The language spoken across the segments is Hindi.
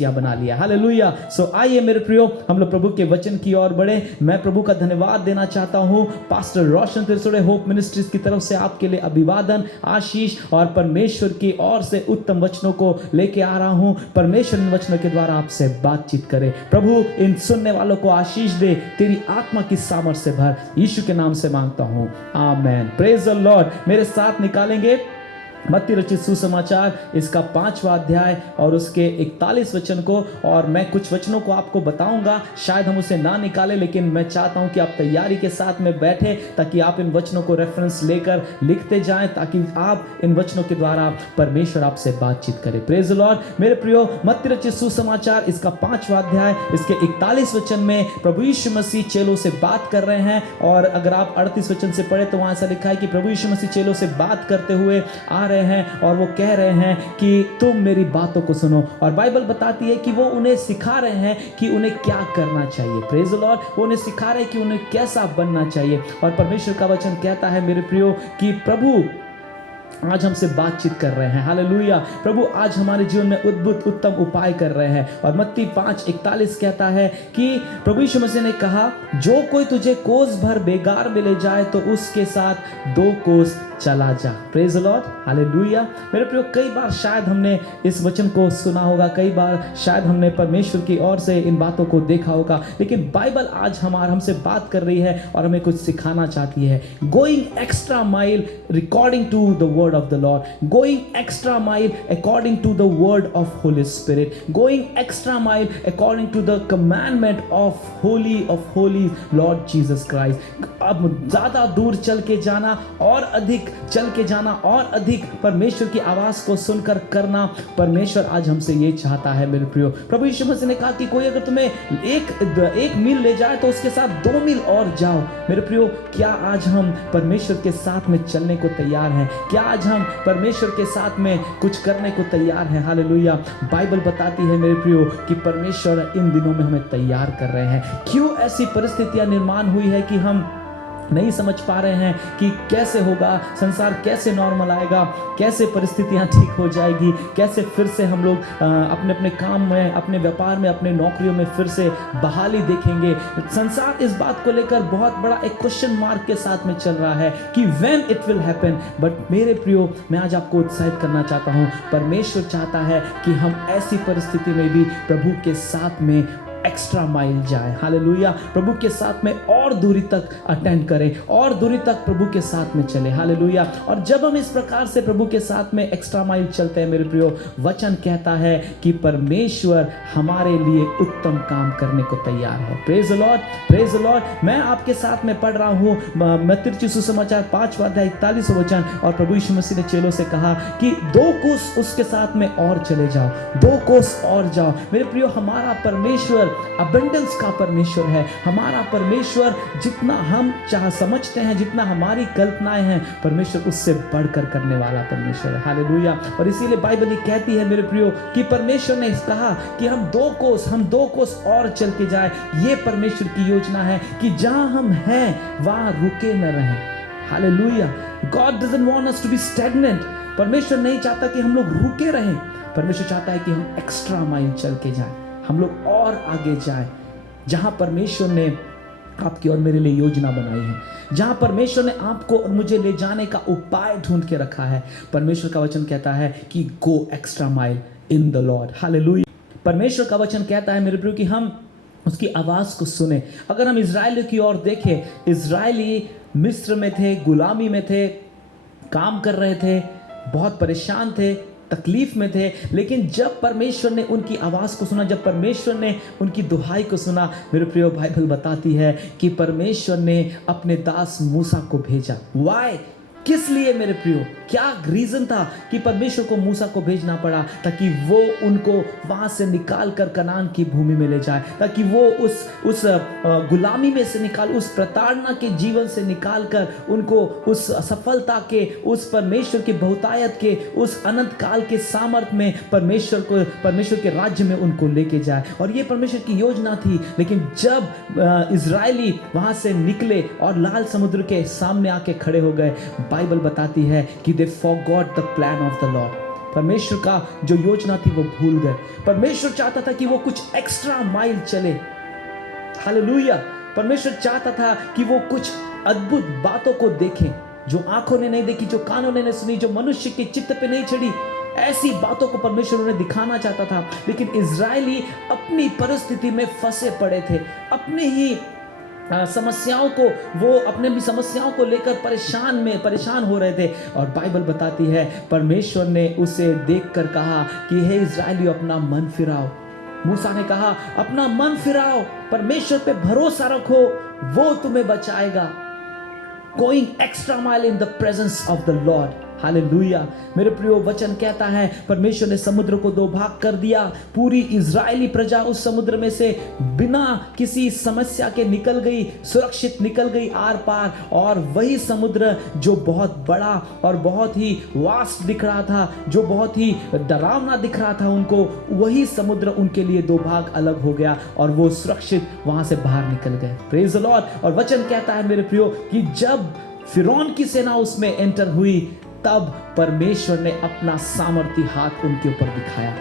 बेटियां बना लिया। हालेलुया। सो आइए मेरे प्रियो, हम लोग प्रभु के वचन की ओर बढ़े। मैं प्रभु का धन्यवाद देना चाहता हूं। पास्टर रोशन तिरसुड़े होप मिनिस्ट्रीज की तरफ से आपके लिए अभिवादन, आशीष और परमेश्वर की ओर से उत्तम वचनों को लेके आ रहा हूं। परमेश्वर इन वचनों के द्वारा आपसे बातचीत करे। प्रभु इन सुनने वालों को आशीष दे, तेरी आत्मा की सामर्थ्य से भर। यीशु के नाम से मांगता हूं, आमेन। Praise the Lord. मेरे साथ निकालेंगे मत्ती रचित सुसमाचार इसका 5वां अध्याय और उसके 41 वचन को, और मैं कुछ वचनों को आपको बताऊंगा। शायद हम उसे ना निकाले, लेकिन मैं चाहता हूं कि आप तैयारी के साथ में बैठे, ताकि आप इन वचनों को रेफरेंस लेकर लिखते जाएं, ताकि आप इन वचनों के द्वारा परमेश्वर आपसे बातचीत करे। Praise the Lord. मेरे प्रियो, मत्ती रचित सुसमाचार इसका 5वां अध्याय इसके 41 वचन में प्रभु यीशु मसीह चेलों से बात कर रहे हैं। और अगर आप 38 वचन से पढ़े तो वहां ऐसा लिखा है कि प्रभु यीशु मसीह चेलों से बात करते हुए आ रहे हैं और वो कह रहे हैं कि तुम मेरी बातों को सुनो। और बाइबल बताती है कि वो उन्हें सिखा रहे हैं कि उन्हें क्या करना चाहिए। Praise the Lord. वो उन्हें सिखा रहे हैं कि उन्हें कैसा बनना चाहिए। और परमेश्वर का वचन कहता है मेरे प्रियो कि प्रभु आज हमसे बातचीत कर रहे हैं। हालेलुया। प्रभु आज हमारे जीवन में अद्भुत उत्तम उपाय कर रहे हैं। और मत्ती 5:41 कहता है कि प्रभु यीशु मसीह ने कहा, जो कोई तुझे कोस भर बेगार में ले जाए तो उसके साथ 2 कोस चला जा। Praise the Lord. हालेलुया। मेरे प्रियो, कई बार शायद हमने इस वचन को सुना होगा, कई बार शायद हमने परमेश्वर की ओर से इन बातों को देखा होगा, लेकिन बाइबल आज हमसे बात कर रही है और हमें कुछ सिखाना चाहती है। Going extra mile according to the word of the Lord, going extra mile according to the word of Holy Spirit, going extra mile according to the commandment of holy Lord Jesus Christ। अब ज्यादा दूर चल के जाना और अधिक चल के जाना और अधिक परमेश्वर की आवाज को सुनकर करना, परमेश्वर आज हमसे ये चाहता है मेरे प्रियो। प्रभु यीशु मसीह ने कहा कि कोई अगर तुम्हें एक मील ले जाए तो उसके साथ 2 मील और जाओ। मेरे प्रियो, क्या आज हम परमेश्वर के साथ में चलने को तैयार हैं? क्या आज हम परमेश्वर के साथ में कुछ करने को तैयार हैं? हालेलुया। बाइबल बताती है मेरे प्रियो कि परमेश्वर इन दिनों में हमें तैयार कर रहे हैं। क्यों ऐसी परिस्थितियां निर्माण हुई है कि हम नहीं समझ पा रहे हैं कि कैसे होगा, संसार कैसे नॉर्मल आएगा, कैसे परिस्थितियां ठीक हो जाएगी, कैसे फिर से हम लोग अपने अपने काम में, अपने व्यापार में, अपने नौकरियों में फिर से बहाली देखेंगे। संसार इस बात को लेकर बहुत बड़ा एक क्वेश्चन मार्क के साथ में चल रहा है कि when it will happen. But मेरे प्रियो, मैं आज आपको उत्साहित करना चाहता हूं। परमेश्वर चाहता है कि हम ऐसी परिस्थिति में भी प्रभु के साथ में एक्स्ट्रा माइल जाए। हालेलुया। प्रभु के साथ में और दूरी तक अटेंड करें, और दूरी तक प्रभु के साथ में चले। हालेलुया। और जब हम इस प्रकार से प्रभु के साथ में एक्स्ट्रा माइल चलते हैं मेरे प्रियो, वचन कहता है कि परमेश्वर हमारे लिए उत्तम काम करने को तैयार है। Praise the Lord. Praise the Lord. मैं आपके साथ में पढ़ रहा हूं मत्ती रचित सुसमाचार 5वां अध्याय 41 वचन। और प्रभु यीशु मसीह ने चेलों से कहा कि 2 कोस उसके साथ में और चले जाओ, 2 कोस और जाओ। मेरे प्रियो, हमारा परमेश्वर अबंडेंस का परमेश्वर है। हमारा परमेश्वर जितना हम समझते हैं, जितना हमारी कल्पनाएं हैं, परमेश्वर उससे बढ़कर करने वाला परमेश्वर है। हालेलुया। और इसीलिए बाइबल ये कहती है मेरे प्रियो कि परमेश्वर ने कहा कि हम 2 कोस और चल के जाए। ये परमेश्वर की योजना है कि जहां हम हैं वहां रुके न रहें। Hallelujah. God doesn't want us to be stagnant. परमेश्वर नहीं चाहता कि हम लोग रुके रहें। परमेश्वर चाहता है कि हम एक्स्ट्रा माइल चल के जाएं, हम लोग और आगे जाएं। जहां परमेश्वर ने आपकी और मेरे लिए योजना बनाई है, जहां परमेश्वर ने आपको और मुझे ले जाने का उपाय ढूंढ के रखा है, परमेश्वर का वचन कहता है कि गो extra mile in the Lord. Hallelujah. परमेश्वर का वचन कहता है मेरे प्रियो कि हम उसकी आवाज को सुने। अगर हम इजराइल की ओर देखें, इजराइली मिस्र में थे, गुलामी में थे, काम कर रहे थे, बहुत परेशान थे, तकलीफ में थे। लेकिन जब परमेश्वर ने उनकी आवाज़ को सुना, जब परमेश्वर ने उनकी दुहाई को सुना, मेरे प्रियो, बाइबल बताती है कि परमेश्वर ने अपने दास मूसा को भेजा। वाई? किस लिए मेरे प्रियो? क्या रीजन था कि परमेश्वर को मूसा को भेजना पड़ा? ताकि वो उनको वहां से निकाल कर कनान की भूमि में ले जाए, ताकि वो उस गुलामी में से निकाल, उस प्रताड़ना के जीवन से निकाल कर उनको उस सफलता के, उस परमेश्वर की बहुतायत के, उस अनंत काल के सामर्थ में परमेश्वर के राज्य में उनको लेके जाए। और ये परमेश्वर की योजना थी। लेकिन जब इजरायली वहां से निकले और लाल समुद्र के सामने आके खड़े हो गए, बाइबल बताती है कि they forgot the plan of the Lord। परमेश्वर का जो योजना थी वो भूल गए। परमेश्वर चाहता था कि वो कुछ एक्स्ट्रा माइल चले। हालेलुया। परमेश्वर चाहता था कि वो कुछ अद्भुत बातों को देखें जो आंखों ने नहीं देखी, जो कानों ने नहीं सुनी, जो मनुष्य के चित्त पे नहीं चढ़ी। ऐसी बातों को परमेश्वर उन्हें दिखाना चाहता था, लेकिन इजरायली अपनी परिस्थिति में फंसे पड़े थे। अपने ही समस्याओं को, वो अपने भी समस्याओं को लेकर परेशान हो रहे थे। और बाइबल बताती है परमेश्वर ने उसे देखकर कहा कि हे इजरायलियों, अपना मन फिराओ। मूसा ने कहा अपना मन फिराओ, परमेश्वर पे भरोसा रखो, वो तुम्हें बचाएगा। Going extra mile in the presence of the Lord. Hallelujah. मेरे प्रियो, वचन कहता है परमेश्वर ने समुद्र को दो भाग कर दिया। पूरी इजरायली प्रजा उस समुद्र में से बिना किसी समस्या के निकल गई, सुरक्षित निकल गई आर पार। और वही समुद्र जो बहुत बड़ा और बहुत ही वास्ट दिख रहा था, जो बहुत ही डरावना दिख रहा था उनको, वही समुद्र उनके लिए दो भाग अलग हो गया और वो सुरक्षित वहां से बाहर निकल गए। Praise the Lord. और वचन कहता है मेरे प्रियो कि जब फिरौन की सेना उसमें एंटर हुई, तब परमेश्वर ने अपना सामर्थी हाथ उनके ऊपर दिखाया।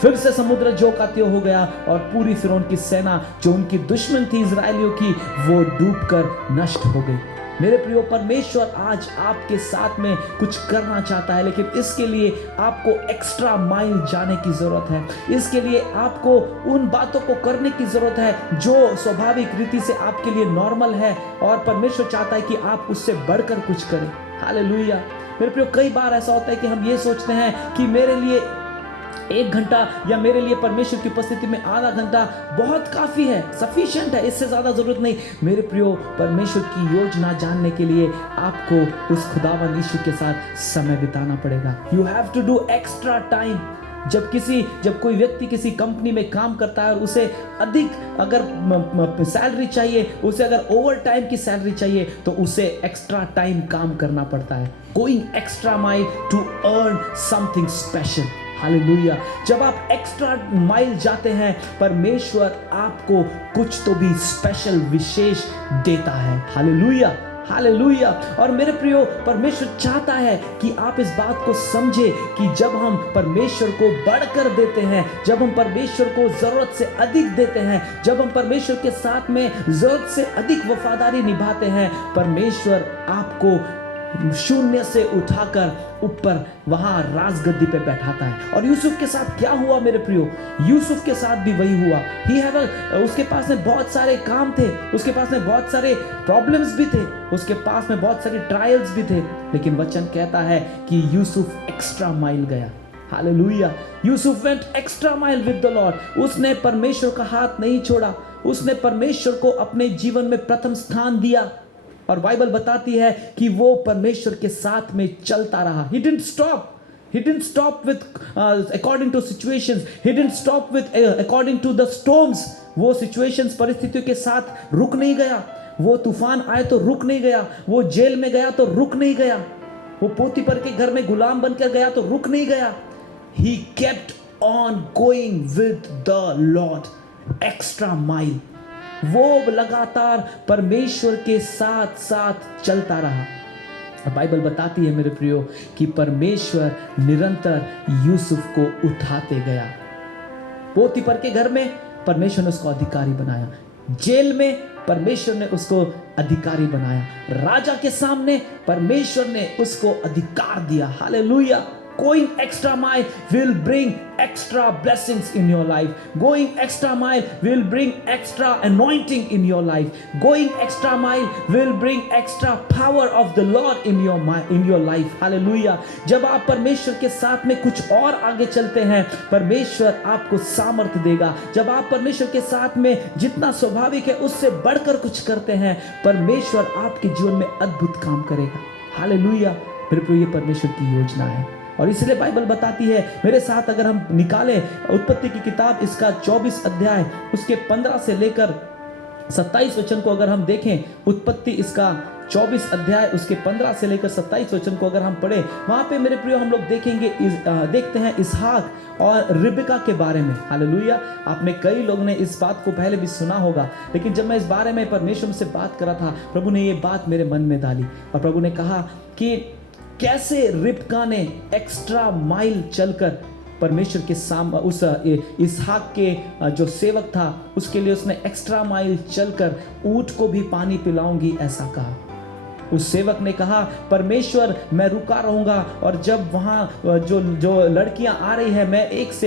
फिर से समुद्र जो का त्यों हो गया और पूरी फिरौन की सेना जो उनकी दुश्मन थी इजरायलियों की, वो डूबकर नष्ट हो गई। मेरे प्रियो, परमेश्वर आज आपके साथ में कुछ करना चाहता है, लेकिन इसके लिए आपको एक्स्ट्रा माइल जाने की जरूरत है। इसके लिए आपको उन बातों को करने की जरूरत है जो स्वाभाविक रीति से आपके लिए नॉर्मल है, और परमेश्वर चाहता है कि आप उससे बढ़कर कुछ करें। हालेलुया। मेरे प्रियो, कई बार ऐसा होता है कि हम ये सोचते हैं कि मेरे लिए 1 घंटा या मेरे लिए परमेश्वर की उपस्थिति में आधा घंटा बहुत काफी है, सफिशिएंट है, इससे ज्यादा जरूरत नहीं। मेरे प्रियो, परमेश्वर की योजना जानने के लिए आपको उस खुदावंद यीशु के साथ समय बिताना पड़ेगा। You have to do extra time. जब कोई व्यक्ति किसी कंपनी में काम करता है और उसे अधिक अगर सैलरी चाहिए, उसे अगर ओवर टाइम की सैलरी चाहिए, तो उसे एक्स्ट्रा टाइम काम करना पड़ता है। Going extra mile to earn something special. Hallelujah. जब आप एक्स्ट्रा माइल जाते हैं, परमेश्वर आपको कुछ तो भी स्पेशल, विशेष देता है। Hallelujah, hallelujah. और मेरे प्रियो, परमेश्वर चाहता है कि आप इस बात को समझे कि जब हम परमेश्वर को बढ़कर देते हैं, जब हम परमेश्वर को जरूरत से अधिक देते हैं, जब हम परमेश्वर के साथ में जरूरत से अधिक वफादारी निभाते हैं, परमेश्वर आपको शून्य से उठाकर ऊपर वहां राजगद्दी पे बैठाता है। और यूसुफ के साथ क्या हुआ मेरे प्रियो? यूसुफ के साथ भी वही हुआ। उसके पास में बहुत सारे काम थे, उसके पास में बहुत सारे प्रॉब्लम्स भी थे, उसके पास में बहुत सारे ट्रायल्स भी थे, लेकिन वचन कहता है कि यूसुफ एक्स्ट्रा माइल गया। Hallelujah. Yusuf went extra mile with the Lord. उसने परमेश्वर का हाथ नहीं छोड़ा, उसने परमेश्वर को अपने जीवन में प्रथम स्थान दिया। और बाइबल बताती है कि वो परमेश्वर के साथ में चलता रहा। He didn't stop with according to situations. He didn't stop with according to the storms. वो situations, परिस्थितियों के साथ रुक नहीं गया। वो तूफान आए तो रुक नहीं गया, वो जेल में गया तो रुक नहीं गया, वो पोतीपर के घर में गुलाम बनकर गया तो रुक नहीं गया। He kept on going with the Lord. Extra mile. वो लगातार परमेश्वर के साथ साथ चलता रहा। बाइबल बताती है मेरे प्रियो कि परमेश्वर निरंतर यूसुफ को उठाते गया। पोतीपर के घर में परमेश्वर ने उसको अधिकारी बनाया, जेल में परमेश्वर ने उसको अधिकारी बनाया, राजा के सामने परमेश्वर ने उसको अधिकार दिया। Hallelujah. Going extra mile will bring extra blessings in your life. Going extra mile will bring extra anointing in your life. Going extra mile will bring extra power of the Lord in your life. Hallelujah. जब आप परमेश्वर के साथ में कुछ और आगे चलते हैं, परमेश्वर आपको सामर्थ्य देगा। जब आप परमेश्वर के साथ में जितना स्वाभाविक है उससे बढ़कर कुछ करते हैं, परमेश्वर आपके जीवन में अद्भुत काम करेगा। हालेलुया। मेरे प्रिय, ये परमेश्वर की योजना है। और इसलिए बाइबल बताती है, मेरे साथ अगर हम निकालें उत्पत्ति की किताब, इसका 24 अध्याय, उसके 15 से लेकर 27 वचन को अगर हम देखें, उत्पत्ति इसका 24 अध्याय उसके 15 से लेकर 27 वचन को अगर हम पढ़े, वहां पे मेरे प्रियो हम लोग देखते हैं इसहाक और रिबका के बारे में। हालेलुया। आपने कई लोग ने इस बात को पहले भी सुना होगा, लेकिन जब मैं इस बारे में परमेश्वर से बात कर रहा था, प्रभु ने ये बात मेरे मन में डाली और प्रभु ने कहा कि कैसे रिबका ने एक्स्ट्रा माइल चलकर परमेश्वर के सामने उस इसहाक के जो सेवक था उसके लिए उसने एक्स्ट्रा माइल चलकर ऊंट को भी पानी पिलाऊंगी ऐसा कहा। उस सेवक ने कहा परमेश्वर मैं रुका रहूंगा और जब वहाँ जो लड़कियां आ रही है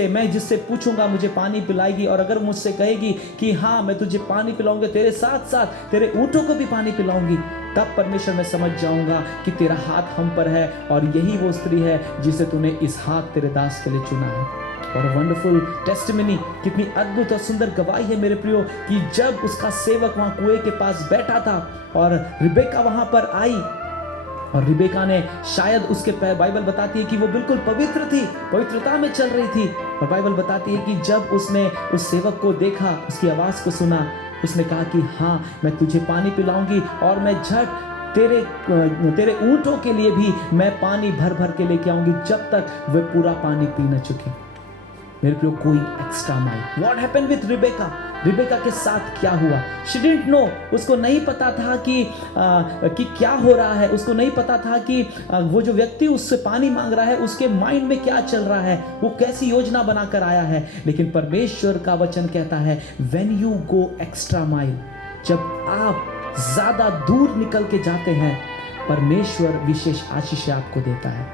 मैं जिससे पूछूंगा मुझे पानी पिलाएगी, और अगर मुझसे कहेगी कि हाँ मैं तुझे पानी पिलाऊंगा, तेरे साथ साथ तेरे ऊँटों को भी पानी पिलाऊंगी, तब परमेश्वर मैं समझ जाऊंगा कि तेरा हाथ हम पर है और यही वो स्त्री है जिसे तूने इसहाक तेरे दास के लिए चुना है। और वंडरफुल टेस्टिमनी, कितनी अद्भुत और सुंदर गवाही है मेरे प्रियो कि जब उसका सेवक वहां कुएं के पास बैठा था और रिबेका वहां पर आई, और रिबेका ने शायद उसके बाइबल बताती है कि वो बिल्कुल पवित्र थी, पवित्रता में चल रही थी, और बाइबल बताती है कि जब उसने उस सेवक को देखा, उसकी आवाज को सुना, उसने कहा कि हाँ मैं तुझे पानी पिलाऊंगी और मैं झट तेरे ऊंटों के लिए भी मैं पानी भर भर के लेके आऊंगी जब तक वे पूरा पानी पी न चुके। मेरे प्रियो, कोई extra mile. What happened with Rebecca? Rebecca के साथ क्या हुआ? शी डिडंट नो, उसको नहीं पता था कि क्या हो रहा है, उसको नहीं पता था कि वो जो व्यक्ति उससे पानी मांग रहा है उसके माइंड में क्या चल रहा है, वो कैसी योजना बनाकर आया है। लेकिन परमेश्वर का वचन कहता है when you go extra mile, जब आप ज्यादा दूर निकल के जाते हैं, परमेश्वर विशेष आशीष आपको देता है।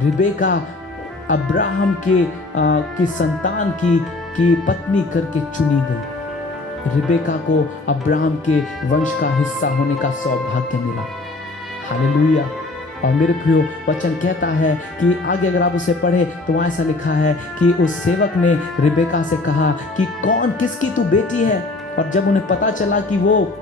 रिबेका अब्राहम की संतान की पत्नी करके चुनी गई। रिबेका को अब्राहम के वंश का हिस्सा होने का सौभाग्य मिला। हालेलुया। और मेरे प्रियो, वचन कहता है कि आगे अगर आप उसे पढ़े तो वहाँ ऐसा लिखा है कि उस सेवक ने रिबेका से कहा कि कौन किसकी तू बेटी है, और जब उन्हें पता चला कि वो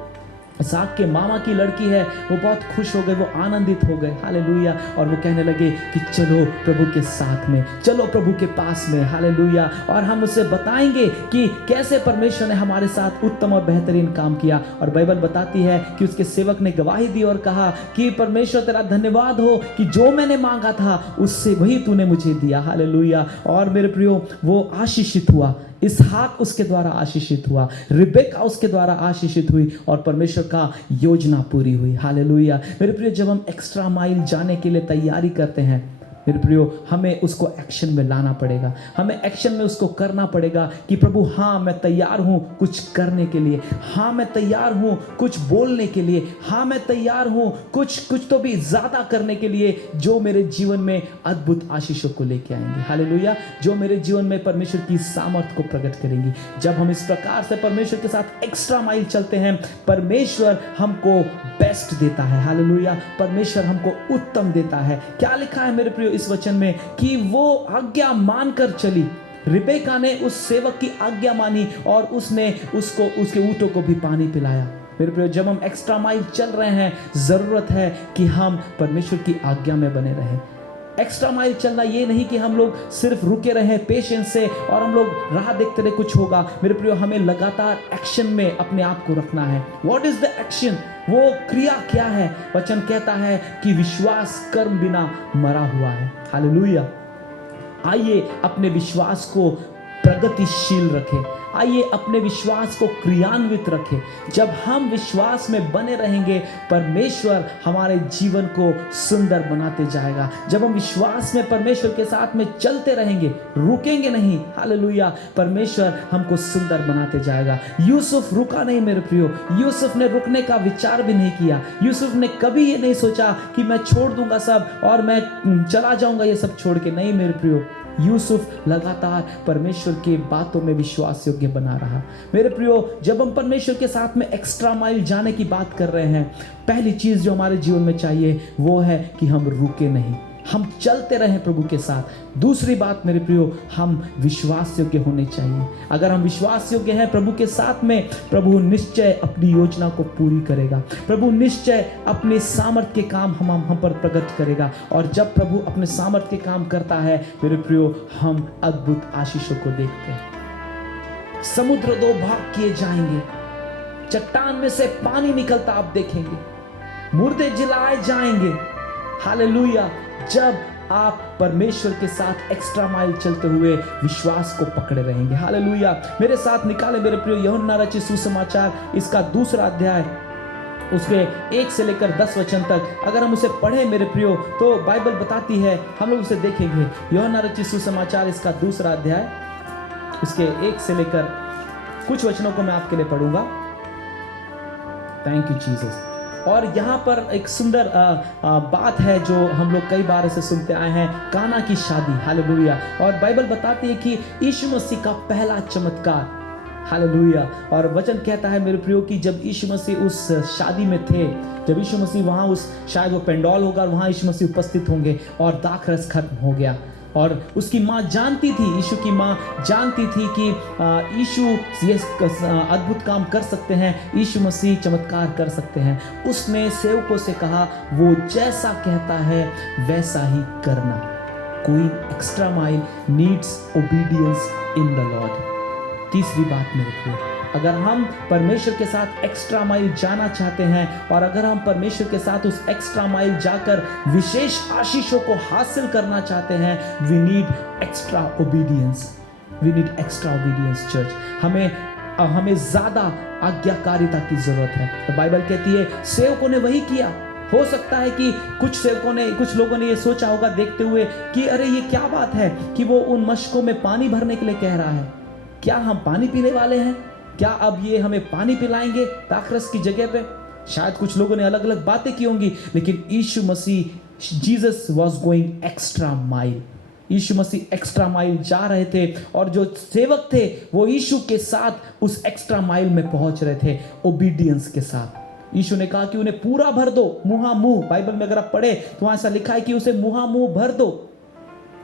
इसहाक के मामा की लड़की है, वो बहुत खुश हो गए, वो आनंदित हो गए। हालेलुया। और वो कहने लगे कि चलो प्रभु के साथ में, चलो प्रभु के पास में। हालेलुया। और हम उसे बताएंगे कि कैसे परमेश्वर ने हमारे साथ उत्तम और बेहतरीन काम किया। और बाइबल बताती है कि उसके सेवक ने गवाही दी और कहा कि परमेश्वर तेरा धन्यवाद हो कि जो मैंने मांगा था उससे वही तूने मुझे दिया। हालेलुया। और मेरे प्रियो, वो आशीषित हुआ, इसहाक उसके द्वारा आशीषित हुआ, रिबेका उसके द्वारा आशीषित हुई, और परमेश्वर का योजना पूरी हुई। हालेलुया। मेरे प्रियो, जब हम एक्स्ट्रा माइल जाने के लिए तैयारी करते हैं, मेरे प्रियो, हमें उसको एक्शन में लाना पड़ेगा, हमें एक्शन में उसको करना पड़ेगा कि प्रभु हाँ मैं तैयार हूँ कुछ करने के लिए, हाँ मैं तैयार हूँ कुछ बोलने के लिए, हाँ मैं तैयार हूँ कुछ तो भी ज़्यादा करने के लिए जो मेरे जीवन में अद्भुत आशीषों को लेके आएंगे। हालेलुया। जो मेरे जीवन में परमेश्वर की सामर्थ को प्रकट करेंगी। जब हम इस प्रकार से परमेश्वर के साथ एक्स्ट्रा माइल चलते हैं, परमेश्वर हमको बेस्ट देता है। हालेलुया। परमेश्वर हमको उत्तम देता है। क्या लिखा है मेरे प्रियो इस वचन में कि वो आज्ञा मानकर चली। रिबेका ने उस सेवक की आज्ञा मानी और उसने उसको उसके ऊँटों को भी पानी पिलाया। मेरे प्रियो, जब हम एक्स्ट्रा माइल चल रहे हैं, जरूरत है कि हम परमेश्वर की आज्ञा में बने रहें। एक्स्ट्रा माइल चलना ये नहीं कि हम लोग सिर्फ रुके रहे पेशेंस से और हम लोग राह देखते रहे कुछ होगा। मेरे प्रियो, हमें लगातार एक्शन में अपने आप को रखना है। What is the action? वो क्रिया क्या है? वचन कहता है कि विश्वास कर्म बिना मरा हुआ है। हालेलुया। आइए अपने विश्वास को प्रगतिशील रखें, आइए अपने विश्वास को क्रियान्वित रखें। जब हम विश्वास में बने रहेंगे, परमेश्वर हमारे जीवन को सुंदर बनाते जाएगा। जब हम विश्वास में परमेश्वर के साथ में चलते रहेंगे, रुकेंगे नहीं, हालेलुया, परमेश्वर हमको सुंदर बनाते जाएगा। यूसुफ रुका नहीं मेरे प्रियो, यूसुफ ने रुकने का विचार भी नहीं किया। यूसुफ ने कभी ये नहीं सोचा कि मैं छोड़ दूंगा सब और मैं चला जाऊंगा ये सब छोड़ के। नहीं मेरे प्रियो, यूसुफ लगातार परमेश्वर की बातों में विश्वास योग्य बना रहा। मेरे प्रियो, जब हम परमेश्वर के साथ में एक्स्ट्रा माइल जाने की बात कर रहे हैं, पहली चीज जो हमारे जीवन में चाहिए वो है कि हम रुके नहीं, हम चलते रहें प्रभु के साथ। दूसरी बात मेरे प्रियो, हम विश्वास योग्य होने चाहिए। अगर हम विश्वास योग्य हैं प्रभु के साथ में, प्रभु निश्चय अपनी योजना को पूरी करेगा। प्रभु निश्चय अपने सामर्थ के काम हम पर प्रकट करेगा। और जब प्रभु अपने सामर्थ के काम करता है मेरे प्रियो, हम अद्भुत आशीषों को देखते हैं। समुद्र दो भाग किए जाएंगे, चट्टान में से पानी निकलता आप देखेंगे, मुर्दे जिलाए जाएंगे। हालेलुया। जब आप परमेश्वर के साथ एक्स्ट्रा माइल चलते हुए विश्वास को पकड़े रहेंगे। हालेलुया। मेरे साथ निकाले मेरे प्रियो यूहन्ना रचित सुसमाचार, इसका 2 अध्याय उसके 1 से लेकर 10 वचन तक अगर हम उसे पढ़ें मेरे प्रियो, तो बाइबल बताती है, हम लोग उसे देखेंगे। यूहन्ना रचित सुसमाचार इसका 2 अध्याय, उसके 1 से लेकर कुछ वचनों को मैं आपके लिए पढ़ूंगा। Thank you Jesus. और यहाँ पर एक सुंदर बात है जो हम लोग कई बार इसे सुनते आए हैं, काना की शादी, हालेलुया। और बाइबल बताती है कि यीशु मसीह का पहला चमत्कार, हालेलुया। और वचन कहता है मेरे प्रियो कि जब यीशु मसीह उस शादी में थे, जब यीशु मसीह वहाँ उस, शायद वो पेंडॉल होगा, वहाँ यीशु मसीह उपस्थित होंगे और दाखरस खत्म हो गया। और उसकी माँ जानती थी, यीशु की माँ जानती थी कि यीशु ये अद्भुत काम कर सकते हैं, यीशु मसीह चमत्कार कर सकते हैं। उसने सेवकों से कहा, वो जैसा कहता है वैसा ही करना। कोई extra mile needs obedience in the Lord. तीसरी बात मेरे प्रिय, अगर हम परमेश्वर के साथ एक्स्ट्रा माइल जाना चाहते हैं और अगर हम परमेश्वर के साथ उस एक्स्ट्रा माइल जाकर विशेष आशीषों को हासिल करना चाहते हैं, we need extra obedience, we need extra obedience church. हमें ज्यादा आज्ञाकारिता की जरूरत है। तो बाइबल कहती है सेवकों ने वही किया। हो सकता है कि कुछ लोगों ने ये सोचा होगा देखते हुए कि अरे ये क्या बात है कि वो उन मशकों में पानी भरने के लिए कह रहा है, क्या हम पानी पीने वाले हैं? क्या अब ये हमें पानी पिलाएंगे दाखरस की जगह पे? शायद कुछ लोगों ने अलग अलग बातें की होंगी, लेकिन Yeshu Masih, Jesus was going extra mile. Yeshu Masih extra mile जा रहे थे और जो सेवक थे वो यीशु के साथ उस एक्स्ट्रा माइल में पहुंच रहे थे ओबीडियंस के साथ। यीशु ने कहा कि उन्हें पूरा भर दो, मुहा मुंह। बाइबल में अगर आप पढ़े तो वहां ऐसा लिखा है कि उसे मुहा मुंह भर दो,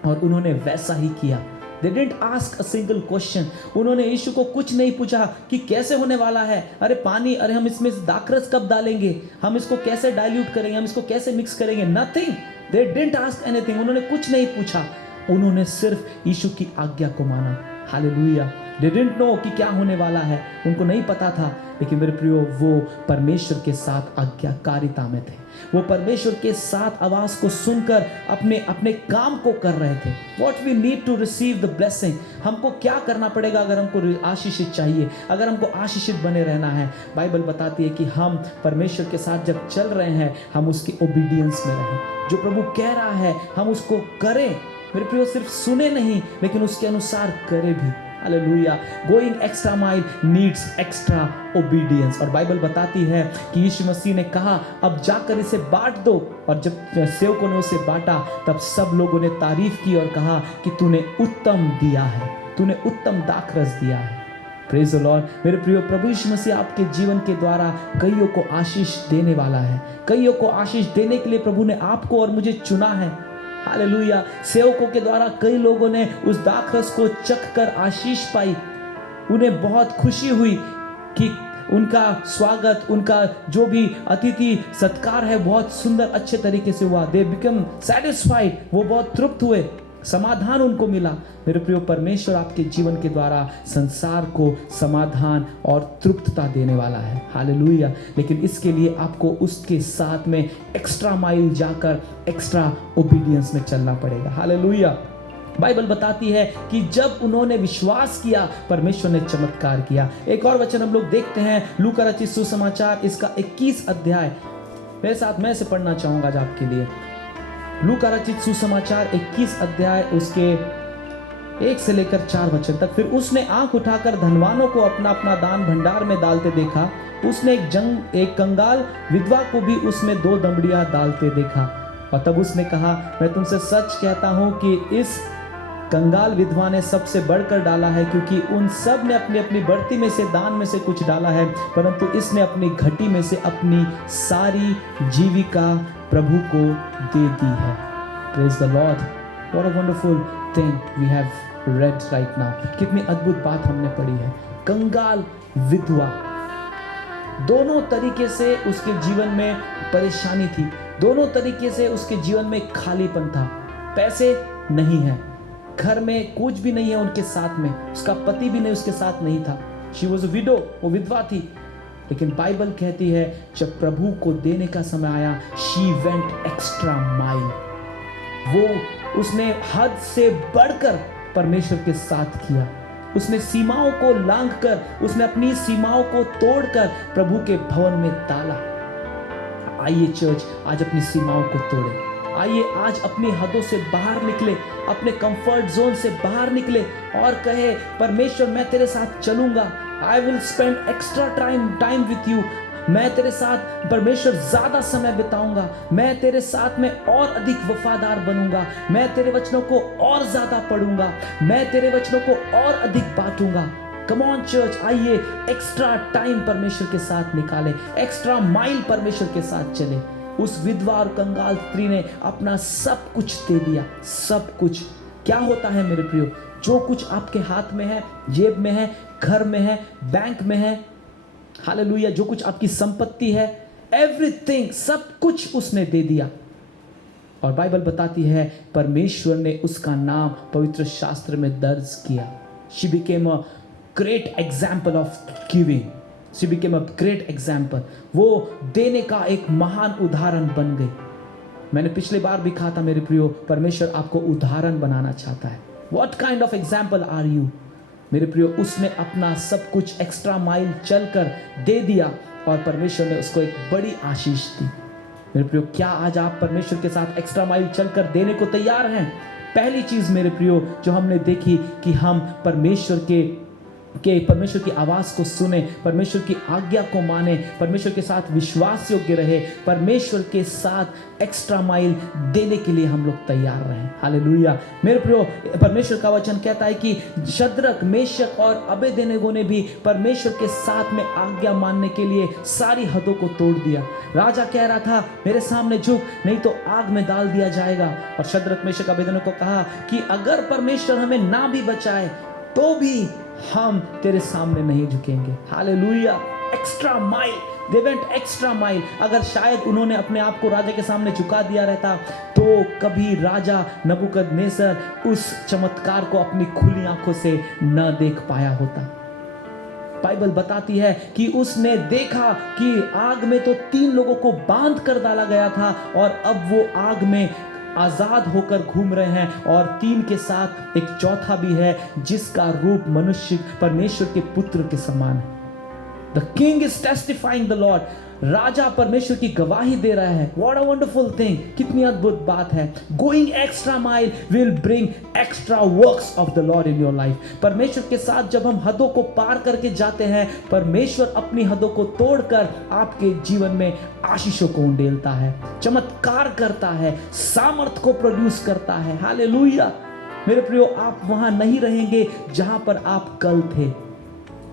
और उन्होंने वैसा ही किया। They didn't ask a single question. उन्होंने यीशु को कुछ नहीं पूछा कि कैसे होने वाला है, अरे पानी, अरे हम इसमें दाखरस कब डालेंगे, हम इसको कैसे डाइल्यूट करेंगे, हम इसको कैसे मिक्स करेंगे। Nothing. They didn't ask anything. उन्होंने कुछ नहीं पूछा, उन्होंने सिर्फ यीशु की आज्ञा को माना। हालेलुया। They didn't know कि क्या होने वाला है, उनको नहीं पता था, लेकिन मेरे प्रियो वो परमेश्वर के साथ आज्ञाकारिता में थे। वो परमेश्वर के साथ आवाज को सुनकर अपने अपने काम को कर रहे थे। What we need to receive the blessing, हमको क्या करना पड़ेगा अगर हमको आशीषित चाहिए, अगर हमको आशीषित बने रहना है? बाइबल बताती है कि हम परमेश्वर के साथ जब चल रहे हैं, हम उसकी ओबीडियंस में रहें। जो प्रभु कह रहा है हम उसको करें। मेरे प्रियो, सिर्फ सुने नहीं लेकिन उसके अनुसार करें भी। Hallelujah. Going extra mile needs extra obedience. और बाइबल बताती है कि यीशु मसीह ने कहा, अब जाकर इसे बांट दो। और जब सेवकों ने उसे बांटा, तब सब लोगों ने तारीफ की और कहा कि तूने उत्तम दिया है, तूने उत्तम दाखरस दिया है। Praise the Lord. मेरे प्रियो, प्रभु यीशु मसीह आपके जीवन के द्वारा कईयों को आशीष देने वाला है। कईयों को आशीष देने के लिए प्रभु ने आपको और मुझे चुना है। हालेलुया। सेवकों के द्वारा कई लोगों ने उस दाखरस को चख कर आशीष पाई। उन्हें बहुत खुशी हुई कि उनका स्वागत, उनका जो भी अतिथि सत्कार है बहुत सुंदर अच्छे तरीके से हुआ। दे बिकम सैटिस्फाइड, वो बहुत तृप्त हुए, समाधान उनको मिला। मेरे प्रियो, परमेश्वर आपके जीवन के द्वारा संसार को समाधान और तृप्तता देने वाला है। हालेलुया। लेकिन इसके लिए आपको उसके साथ में एक्स्ट्रा माइल जाकर एक्स्ट्रा ओबीडियंस में चलना पड़ेगा। हालेलुया। बाइबल बताती है कि जब उन्होंने विश्वास किया, परमेश्वर ने चमत्कार किया। एक और वचन हम लोग देखते हैं, लूका रचित सुसमाचार इसका 21 अध्याय। मेरे साथ मैं इसे पढ़ना चाहूंगा आज आपके लिए। लूका रचित सुसमाचार 21 अध्याय उसके 1 से लेकर 4 वचन तक। फिर उसने आंख उठाकर धनवानों को अपना अपना दान भंडार में डालते देखा। उसने एक कंगाल विधवा को भी उसमें 2 दमड़ियां डालते देखा। और तब उसने कहा, मैं तुमसे सच कहता हूं कि इस कंगाल विधवा ने सबसे बढ़कर डाला है, क्योंकि उन सब ने अपनी अपनी बढ़ती में से दान में से कुछ डाला है, परंतु इसने अपनी घटी में से अपनी सारी जीविका प्रभु को दे दी है। Praise the Lord. What a wonderful thing we have read right now. कितनी अद्भुत बात हमने पढ़ी है। कंगाल विधवा, दोनों तरीके से उसके जीवन में परेशानी थी, दोनों तरीके से उसके जीवन में खालीपन था। पैसे नहीं है, घर में कुछ भी नहीं है उनके साथ में, उसका पति भी नहीं उसके साथ नहीं था। She was a widow, वो विधवा थी। लेकिन बाइबल कहती है जब प्रभु को देने का समय आया, she went extra mile. वो उसने हद से बढ़कर परमेश्वर के साथ किया। उसने सीमाओं को लांघकर, उसने अपनी सीमाओं को तोड़कर प्रभु के भवन में डाला। आइए चर्च आज अपनी सीमाओं को तोड़े, आइए आज अपनी हदों से बाहर निकले, अपने कंफर्ट जोन से बाहर निकले और कहे परमेश्वर मैं तेरे साथ चलूंगा, I will spend extra time with you, मैं तेरे साथ परमेश्वर ज्यादा समय बिताऊंगा, मैं तेरे साथ में और अधिक वफादार बनूंगा, मैं तेरे वचनों को और ज्यादा पढ़ूंगा, मैं तेरे वचनों को और अधिक बांटूंगा। कम ऑन चर्च, आइए एक्स्ट्रा टाइम परमेश्वर के साथ निकाले, एक्स्ट्रा माइल परमेश्वर के साथ चले। उस विधवा और कंगाल स्त्री ने अपना सब कुछ दे दिया, सब कुछ। क्या होता है मेरे प्रियो, जो कुछ आपके हाथ में है, जेब में है, घर में है, बैंक में है, हालेलुया, जो कुछ आपकी संपत्ति है, एवरीथिंग, सब कुछ उसने दे दिया। और बाइबल बताती है परमेश्वर ने उसका नाम पवित्र शास्त्र में दर्ज किया। She became a great example of giving, she became a great example, वो देने का एक महान उदाहरण बन गई। मैंने पिछले बार भी कहा था मेरे प्रियो, परमेश्वर आपको उदाहरण बनाना चाहता है। What kind of example are you मेरे प्रियो, उसने अपना सब कुछ एक्स्ट्रा माइल चलकर दे दिया और परमेश्वर ने उसको एक बड़ी आशीष दी। मेरे प्रियो, क्या आज आप परमेश्वर के साथ एक्स्ट्रा माइल चलकर देने को तैयार हैं? पहली चीज मेरे प्रियो जो हमने देखी कि हम परमेश्वर परमेश्वर की आवाज को सुने, परमेश्वर की आज्ञा को माने, परमेश्वर के साथ विश्वास योग्य रहे, परमेश्वर के साथ एक्स्ट्रा माइल देने के लिए हम लोग तैयार रहें। हालेलुया मेरे प्रियो, परमेश्वर का वचन कहता है कि शद्रक, मेशक और अबेदनेगो ने भी परमेश्वर के साथ में आज्ञा मानने के लिए सारी हदों को तोड़ दिया। राजा कह रहा था मेरे सामने झुक, नहीं तो आग में डाल दिया जाएगा। और शद्रक, मेशक, अबेदनेगो को कहा कि अगर परमेश्वर हमें ना भी बचाए तो भी हम तेरे सामने नहीं झुकेंगे। Hallelujah, extra mile, they went extra mile. अगर शायद उन्होंने अपने आप को राजा के सामने झुका दिया रहता तो कभी राजा नबूकदनेस्सर उस चमत्कार को अपनी खुली आंखों से न देख पाया होता। बाइबल बताती है कि उसने देखा कि आग में तो 3 लोगों को बांध कर डाला गया था और अब वो आग में आजाद होकर घूम रहे हैं और 3 के साथ एक चौथा भी है जिसका रूप मनुष्य परमेश्वर के पुत्र के समान है। The king is testifying the lord, राजा परमेश्वर की गवाही दे रहा है। व्हाट अ वंडरफुल थिंग, कितनी अद्भुत बात है। Going extra mile will bring extra works of the Lord in your life. परमेश्वर के साथ जब हम हदों को पार करके जाते हैं, परमेश्वर अपनी हदों को तोड़कर आपके जीवन में आशीषों को उंडेलता है, चमत्कार करता है, सामर्थ को प्रोड्यूस करता है। हालेलुया मेरे प्रियो, आप वहां नहीं रहेंगे जहां पर आप कल थे,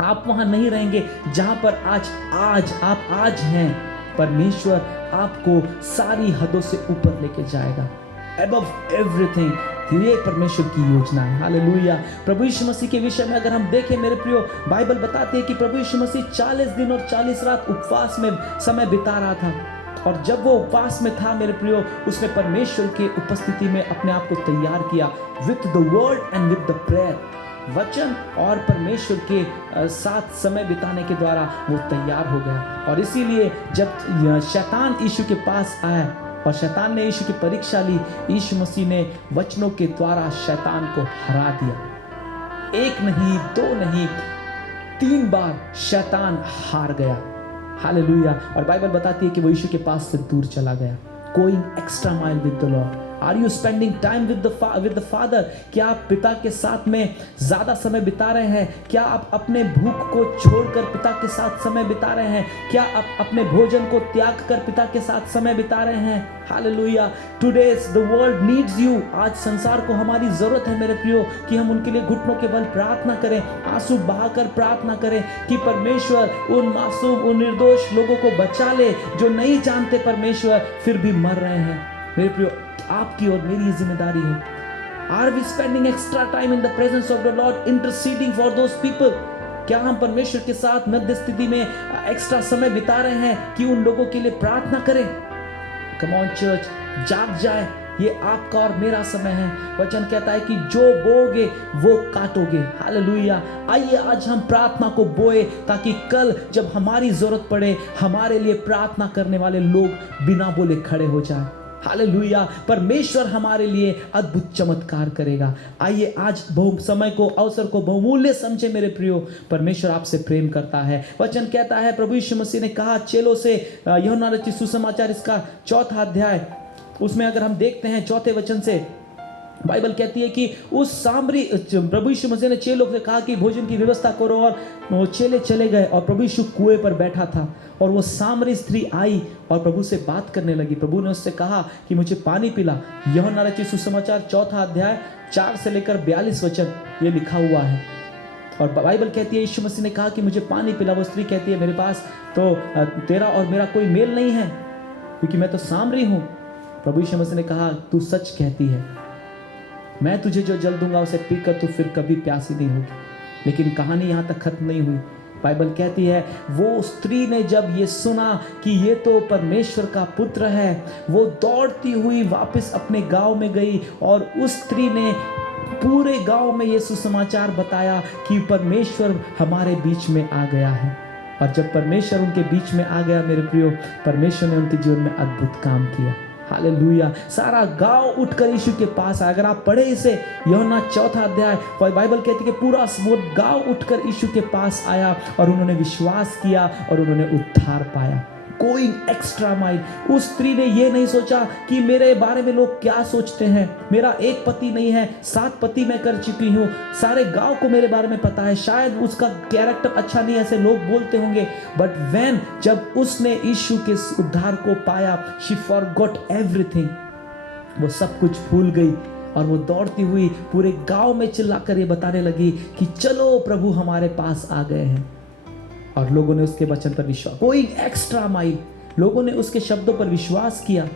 आप वहां नहीं रहेंगे जहां पर आप आज हैं। परमेश्वर आपको सारी हदों से ऊपर लेके जाएगा, above everything। ये परमेश्वर की योजना है। हालेलुया। प्रभु यीशु मसीह के विषय में अगर हम देखें मेरे प्रियो, बाइबल बताती है कि प्रभु यीशु मसीह 40 दिन और 40 रात उपवास में समय बिता रहा था। और जब वो उपवास में था मेरे प्रियो, उसने परमेश्वर की उपस्थिति में अपने आप को तैयार किया with the word and with the prayer. वचन और परमेश्वर के साथ समय बिताने के द्वारा वो तैयार हो गया। और इसीलिए जब शैतान यीशु के पास आया और शैतान ने यीशु की परीक्षा ली, यीशु मसीह ने वचनों के द्वारा शैतान को हरा दिया। 1 नहीं, 2 नहीं, 3 बार शैतान हार गया। हालेलुया। और बाइबल बताती है कि वो यीशु के पास से दूर चला गया। Going extra mile with the Lord. Are you spending time with the Father? क्या आप पिता के साथ में ज्यादा समय बिता रहे हैं? क्या आप अपने भूख को छोड़कर पिता के साथ समय बिता रहे हैं? क्या आप अपने भोजन को त्याग कर पिता के साथ समय बिता रहे हैं? Hallelujah. Today's the world needs you. आज संसार को हमारी जरूरत है मेरे प्रियो कि हम उनके लिए घुटनों के बल प्रार्थना करें, आंसू बहाकर प्रार्थना करें कि परमेश्वर उन मासूम, उन निर्दोष लोगों को बचा ले जो नहीं जानते परमेश्वर फिर भी मर रहे हैं। मेरे प्रियो, आपकी और मेरी जिम्मेदारी है। Are we spending extra time in the presence of the lord interceding for those people? क्या हम परमेश्वर के साथ मध्य स्थिति में एक्स्ट्रा समय बिता रहे हैं कि उन लोगों के लिए प्रार्थना करें? कम ऑन चर्च, जाग जाए, ये आपका और मेरा समय है। वचन कहता है कि जो बोगे वो काटोगे। हालेलुया। आइए आज हम प्रार्थना को बोए ताकि कल जब हमारी जरूरत पड़े हमारे लिए प्रार्थना करने वाले लोग बिना बोले खड़े हो जाए। हालेलुया। परमेश्वर हमारे लिए अद्भुत चमत्कार करेगा। आइए आज बहु समय को, अवसर को बहुमूल्य समझे मेरे प्रियो। परमेश्वर आपसे प्रेम करता है। वचन कहता है, प्रभु यीशु मसीह ने कहा चेलों से, यूहन्ना रचित सुसमाचार इसका 4 अध्याय, उसमें अगर हम देखते हैं 4 वचन से, बाइबल कहती है कि उस सामरी, प्रभु यीशु मसीह ने चेलों से कहा कि भोजन की व्यवस्था करो, और वो चेले चले गए और प्रभु यीशु कुएं पर बैठा था, और वो सामरी स्त्री आई और प्रभु से बात करने लगी। प्रभु ने उससे कहा कि मुझे पानी पिला। यूहन्ना रचित सुसमाचार 4 अध्याय 4 से लेकर 42 वचन ये लिखा हुआ है। और बाइबल कहती है यीशु मसीह ने कहा कि मुझे पानी पिला। वो स्त्री कहती है मेरे पास तो तेरा और मेरा कोई मेल नहीं है, क्योंकि मैं तो सामरी हूँ। प्रभु यीशु मसीह ने कहा तू सच कहती है, मैं तुझे जो जल दूंगा उसे पीकर तू फिर कभी प्यासी नहीं होगी। लेकिन कहानी यहाँ तक खत्म नहीं हुई। बाइबल कहती है वो स्त्री ने जब ये सुना कि ये तो परमेश्वर का पुत्र है, वो दौड़ती हुई वापस अपने गांव में गई, और उस स्त्री ने पूरे गांव में ये सुसमाचार बताया कि परमेश्वर हमारे बीच में आ गया है। और जब परमेश्वर उनके बीच में आ गया मेरे प्रियो, परमेश्वर ने उनके जीवन में अद्भुत काम किया। हालेलुया। सारा गांव उठकर यीशु के पास आया। अगर आप पढ़े इसे, यूहन्ना 4 अध्याय, बाइबल कहती है कि पूरा वो गांव उठकर यीशु के पास आया और उन्होंने विश्वास किया और उन्होंने उद्धार पाया। Going extra mile. उस स्त्री ने ये नहीं सोचा कि मेरे बारे में लोग क्या सोचते हैं, मेरा एक पति नहीं है, 7 पति मैं कर चुकी हूँ, सारे गांव को मेरे बारे में पता है, शायद उसका कैरेक्टर अच्छा नहीं है, ऐसे लोग बोलते होंगे। बट व्हेन, जब उसने यीशु के उद्धार को पाया, शी फॉरगॉट एवरीथिंग। वो सब कुछ भूल गई और वो दौड़ती हुई पूरे गांव में चिल्लाकर ये बताने लगी कि चलो प्रभु हमारे पास आ गए हैं। और लोगों ने उसके वचन पर विश्वास, गोइंग एक्स्ट्रा माइल, लोगों ने उसके शब्दों पर विश्वास किया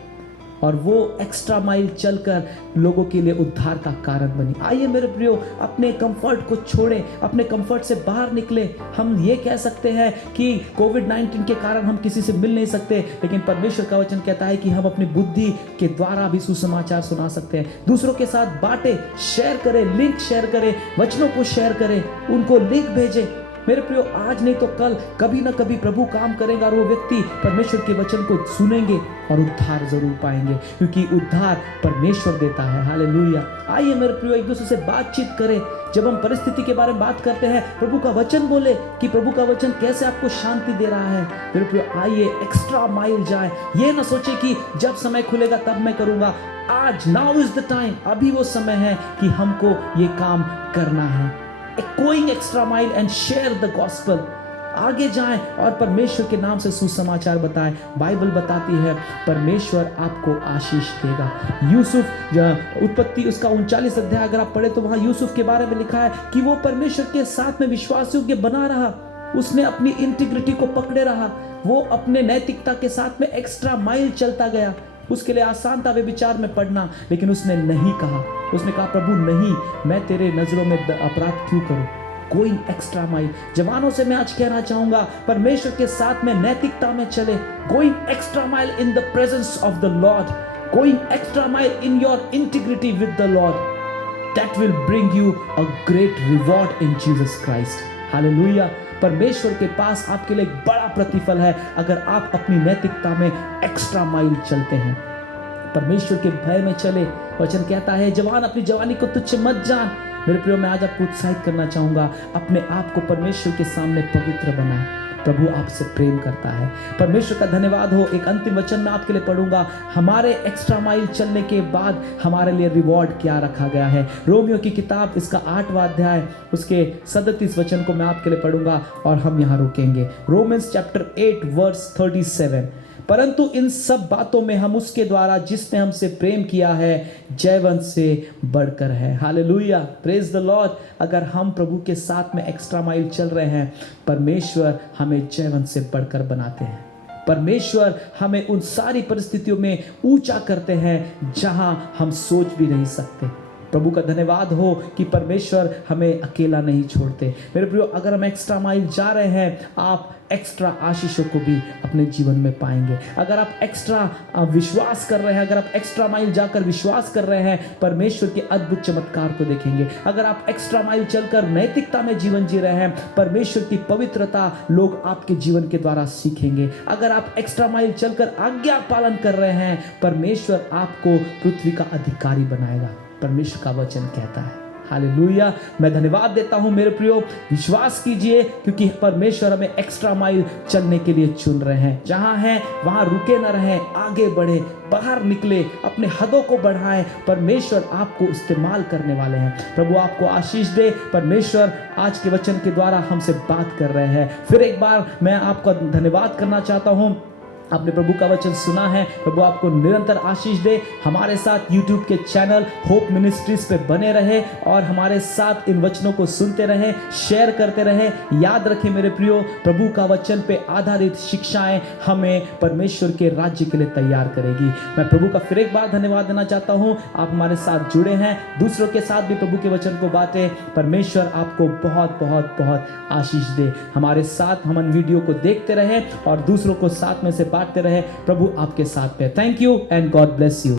और वो एक्स्ट्रा माइल चलकर लोगों के लिए उद्धार का कारण बनी। आइए मेरे प्रियो, अपने कंफर्ट को छोड़ें, अपने कंफर्ट से बाहर निकले। हम ये कह सकते हैं कि कोविड-19 के कारण हम किसी से मिल नहीं सकते, लेकिन परमेश्वर का वचन कहता है कि हम अपनी बुद्धि के द्वारा भी सुसमाचार सुना सकते हैं। दूसरों के साथ बांटे, शेयर करें, लिंक शेयर करें, वचनों को शेयर करें, उनको लिंक भेजें। मेरे प्रियो, आज नहीं तो कल कभी ना कभी प्रभु काम करेगा और वो व्यक्ति परमेश्वर के वचन को सुनेंगे और उद्धार जरूर पाएंगे, क्योंकि उद्धार परमेश्वर देता है। हालेलुया। आइए मेरे प्रियो, एक दूसरे से बातचीत करें। जब हम परिस्थिति के बारे में बात करते हैं, प्रभु का वचन बोले कि प्रभु का वचन कैसे आपको शांति दे रहा है। मेरे प्रियो, आइए एक्स्ट्रा माइल जाए। ये ना सोचे कि जब समय खुलेगा तब मैं करूंगा। आज, नाउ इज द टाइम, अभी वो समय है कि हमको ये काम करना है। Going extra mile and share the gospel. आगे जाएं और परमेश्वर के नाम से सुसमाचार बताएं। बाइबल बताती है परमेश्वर आपको आशीष देगा। यूसुफ, उत्पत्ति उसका 39 अध्याय अगर आप पढ़े तो वहां यूसुफ के बारे में लिखा है कि वो परमेश्वर के साथ में विश्वास योग्य बना रहा, उसने अपनी इंटीग्रिटी को पकड़े रहा, वो अपने नैतिकता के साथ में एक्स्ट्रा माइल चलता गया। उसके लिए आसान था व्यभिचार में पड़ना, लेकिन उसने नहीं कहा। उसने कहा प्रभु नहीं, मैं तेरे नजरों में अपराध क्यों करूं। Going extra mile. जवानों से मैं आज कहना चाहूंगा, परमेश्वर के साथ में नैतिकता में चले। Going extra mile in the presence of the Lord, going extra mile in your integrity with the Lord, that will bring you a great reward in Jesus Christ. Hallelujah. परमेश्वर के पास आपके लिए एक बड़ा प्रतिफल है अगर आप अपनी नैतिकता में एक्स्ट्रा माइल चलते हैं। परमेश्वर के भय में चले। वचन कहता है जवान अपनी जवानी को तुच्छ मत जान। मेरे प्रियो, मैं आज आपको उत्साहित करना चाहूंगा, अपने आप को परमेश्वर के सामने पवित्र बनाएं। प्रभु आपसे प्रेम करता है। परमेश्वर का धन्यवाद हो। एक अंतिम वचन मैं आपके लिए पढ़ूंगा। हमारे एक्स्ट्रा माइल चलने के बाद हमारे लिए रिवॉर्ड क्या रखा गया है। रोमियो की किताब इसका 8वां अध्याय उसके 37 वचन को मैं आपके लिए पढ़ूंगा और हम यहाँ रुकेंगे। Romans chapter 8 verse 37। परंतु इन सब बातों में हम उसके द्वारा जिसने हमसे प्रेम किया है जयवंत से बढ़कर है। Hallelujah, praise the Lord. अगर हम प्रभु के साथ में एक्स्ट्रा माइल चल रहे हैं, परमेश्वर हमें जयवंत से बढ़कर बनाते हैं। परमेश्वर हमें उन सारी परिस्थितियों में ऊंचा करते हैं जहां हम सोच भी नहीं सकते। प्रभु का धन्यवाद हो कि परमेश्वर हमें अकेला नहीं छोड़ते। मेरे प्रियो, अगर हम एक्स्ट्रा माइल जा रहे हैं, आप एक्स्ट्रा आशीषों को भी अपने जीवन में पाएंगे। अगर आप एक्स्ट्रा विश्वास कर रहे हैं, अगर आप एक्स्ट्रा माइल जाकर विश्वास कर रहे हैं, परमेश्वर के अद्भुत चमत्कार को देखेंगे। अगर आप एक्स्ट्रा माइल चलकर नैतिकता में जीवन जी रहे हैं, परमेश्वर की पवित्रता लोग आपके जीवन के द्वारा सीखेंगे। अगर आप एक्स्ट्रा माइल चलकर आज्ञा पालन कर रहे हैं, परमेश्वर आपको पृथ्वी का अधिकारी बनाएगा, परमेश्वर का वचन कहता है। हालेलुया। मैं धन्यवाद देता हूं मेरे प्रियो, विश्वास कीजिए, क्योंकि परमेश्वर हमें एक्स्ट्रा माइल चलने के लिए चुन रहे हैं। जहां हैं वहां रुके न रहें, आगे बढ़े, बाहर निकले, अपने हदों को बढ़ाएं। परमेश्वर आपको इस्तेमाल करने वाले हैं। प्रभु आपको आशीष दे। परमेश्वर आज के वचन के द्वारा हमसे बात कर रहे हैं। फिर एक बार मैं आपका धन्यवाद करना चाहता हूं। आपने प्रभु का वचन सुना है। प्रभु आपको निरंतर आशीष दे। हमारे साथ यूट्यूब के चैनल होप मिनिस्ट्रीज पे बने रहे और हमारे साथ इन वचनों को सुनते रहे, शेयर करते रहे। याद रखें मेरे प्रियो, प्रभु का वचन पे आधारित शिक्षाएं हमें परमेश्वर के राज्य के लिए तैयार करेगी। मैं प्रभु का फिर एक बार धन्यवाद देना चाहता हूं। आप हमारे साथ जुड़े हैं, दूसरों के साथ भी प्रभु के वचन को बांटें। परमेश्वर आपको बहुत बहुत बहुत आशीष दे। हमारे साथ हम वीडियो को देखते रहे और दूसरों को साथ में से बांटते रहे। प्रभु आपके साथ है। Thank you and God bless you.